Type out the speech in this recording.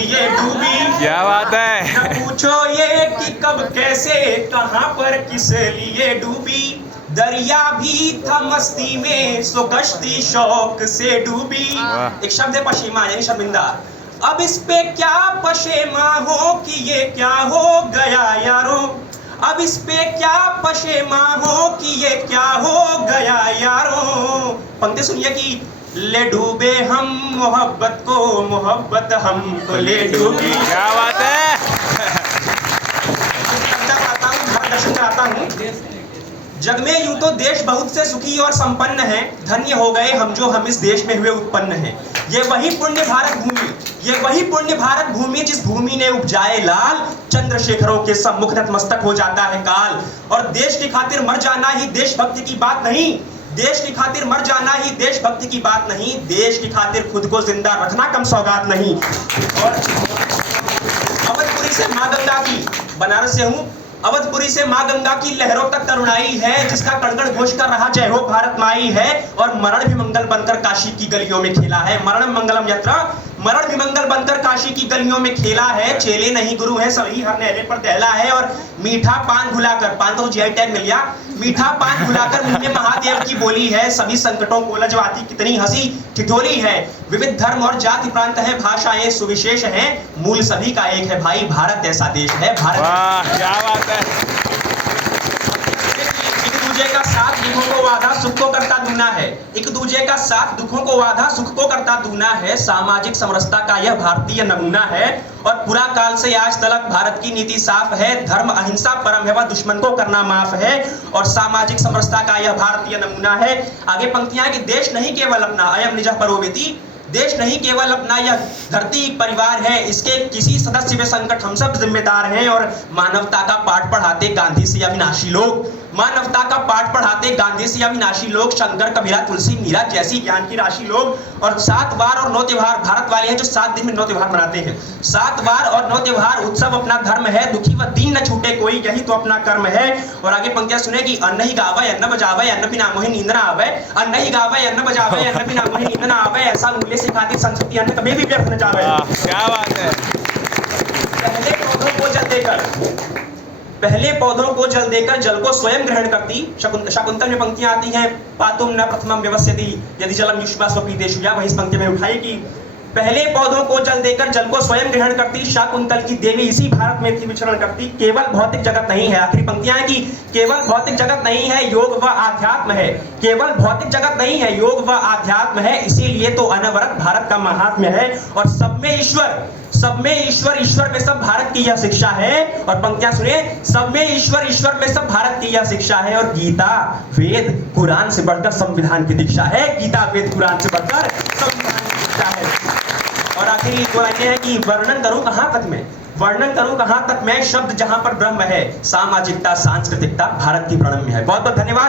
लिए डूबी। क्या बात है। न पूछो ये कि कब कैसे कहां पर किस लिए डूबी, दरिया भी था मस्ती में सो कश्ती शौक से डूबी। वाह। एक शब्द है पशेमा यानी शर्मिंदा। अब इस पे क्या पशेमा हो कि ये क्या हो गया यारों, अब इस पे क्या पशेमा हो कि ये क्या हो गया यारों। पंक्ति सुनिए कि ले डूबे हम मोहब्बत को, मोहब्बत हमको ले डूबी। क्या बात है। दर्शन कराता हूँ। जग में यूं तो देश बहुत से सुखी और संपन्न हैं, धन्य हो गए हम जो हम इस देश में हुए उत्पन्न हैं। ये वही पुण्य भारत भूमि, ये वही पुण्य भारत भूमि जिस भूमि ने उपजाए लाल, चंद्रशेखरों के सम्मुख नतमस्तक हो जाता है काल। और देश की खातिर मर जाना ही देशभक्ति की बात नहीं, देश की खातिर मर जाना ही देशभक्ति की बात नहीं, देश की खातिर खुद को जिंदा रखना कम सौगात नहीं। और अवधपुरी से मां गंगा की, बनारस से हूं, अवधपुरी से मां गंगा की लहरों तक करुणाई है, जिसका कण-कण घोष कर रहा जय हो भारत माई है। और मरण भी मंगल बनकर काशी की गलियों में खेला है, मरण मंगलम यत्र, मरण भी मंगल बनकर काशी की गलियों में खेला है। चेले नहीं गुरु है सभी हर नहरे पर दहला है। और मीठा पान घुलाकर, पान तो जीआई टैग मिल गया, मीठा पान घुलाकर मुंह में महादेव की बोली है। सभी संकटों को उलझवाती कितनी हंसी ठिठोली है। विविध धर्म और जाति प्रांत है, भाषाएं सुविशेष हैं, मूल सभी का एक है भाई, भारत ऐसा देश है भारत। वाह क्या बात है। एक दूजे का साथ दुखों को वादा सुख को करता दूना है, एक दूजे का साथ दुखों को वादा सुख को करता दूना है। सामाजिक समरसता का यह भारतीय नमूना है। और पूरा काल से आज तलक भारत की नीति साफ है, धर्म अहिंसा परम है, वह दुश्मन को करना माफ है। और सामाजिक समरसता का यह भारतीय नमूना है। आगे पंक्तियां कि देश नहीं केवल अपना, अयम निजः परोवेति, देश नहीं केवल अपना यह धरती परिवार है, इसके किसी सदस्य में संकट हम सब जिम्मेदार हैं। और मानवता का पाठ पढ़ाते गांधी से अविनाशी लोग, मानवता का पाठ पढ़ाते गांधी से अविनाशी लोग, शंकर कबीरा तुलसी मीरा जैसी ज्ञान की राशि लोग। और 7 वार और 9 त्योहार भारत वाले हैं जो 7 दिन में 9 त्योहार मनाते हैं। 7 वार और 9 त्योहार उत्सव अपना धर्म है, दुखी व दीन न छूटे कोई, यही तो अपना कर्म है। और आगे पंक्तियां सुने कि अन्न ही गावे अन्न बजावे, अन्न बिना मोहि नींद न आवे, अन्न ही गावे अन्न बजावे, अन्न बिना मोहि नींद न आवे, ऐसा मूल्य सिखाती संस्कृति अन्न कभी भी व्यर्थ न जावे। क्या बात है। पहले पौधों को जल देकर, पहले पौधों को जल देकर जल को स्वयं ग्रहण करती। शकुंतल में पंक्तियां आती हैं, पातुम न प्रथमम व्यवस्यति यदि जलम युष्मा स्वपीतेषु, या वही इस पंक्ति में उठाई कि पहले पौधों को जल देकर जल को स्वयं ग्रहण करती। शाकुंतल की देवी इसी भारत में थी विचरण करती। केवल भौतिक जगत नहीं है, आखिरी पंक्तियां हैं कि केवल भौतिक जगत नहीं है, योग व आध्यात्म है, केवल भौतिक जगत नहीं है, योग व आध्यात्म है, इसीलिए तो अनवरत भारत का महात्म्य है। और सब में ईश्वर, सब में ईश्वर, ईश्वर में सब भारत की यह शिक्षा है। और पंक्तियां सुने, सब में ईश्वर, ईश्वर में सब भारत की यह शिक्षा है। और गीता वेद कुरान से बढ़कर संविधान की दीक्षा है, गीता वेद कुरान से बढ़कर संविधान की दीक्षा है। और आखिरी दो लाइनें हैं कि वर्णन करूं कहां तक मैं, वर्णन करूं कहां तक मैं, शब्द जहां पर ब्रह्म है, सामाजिकता सांस्कृतिकता भारत की प्रणम्य है। बहुत बहुत धन्यवाद।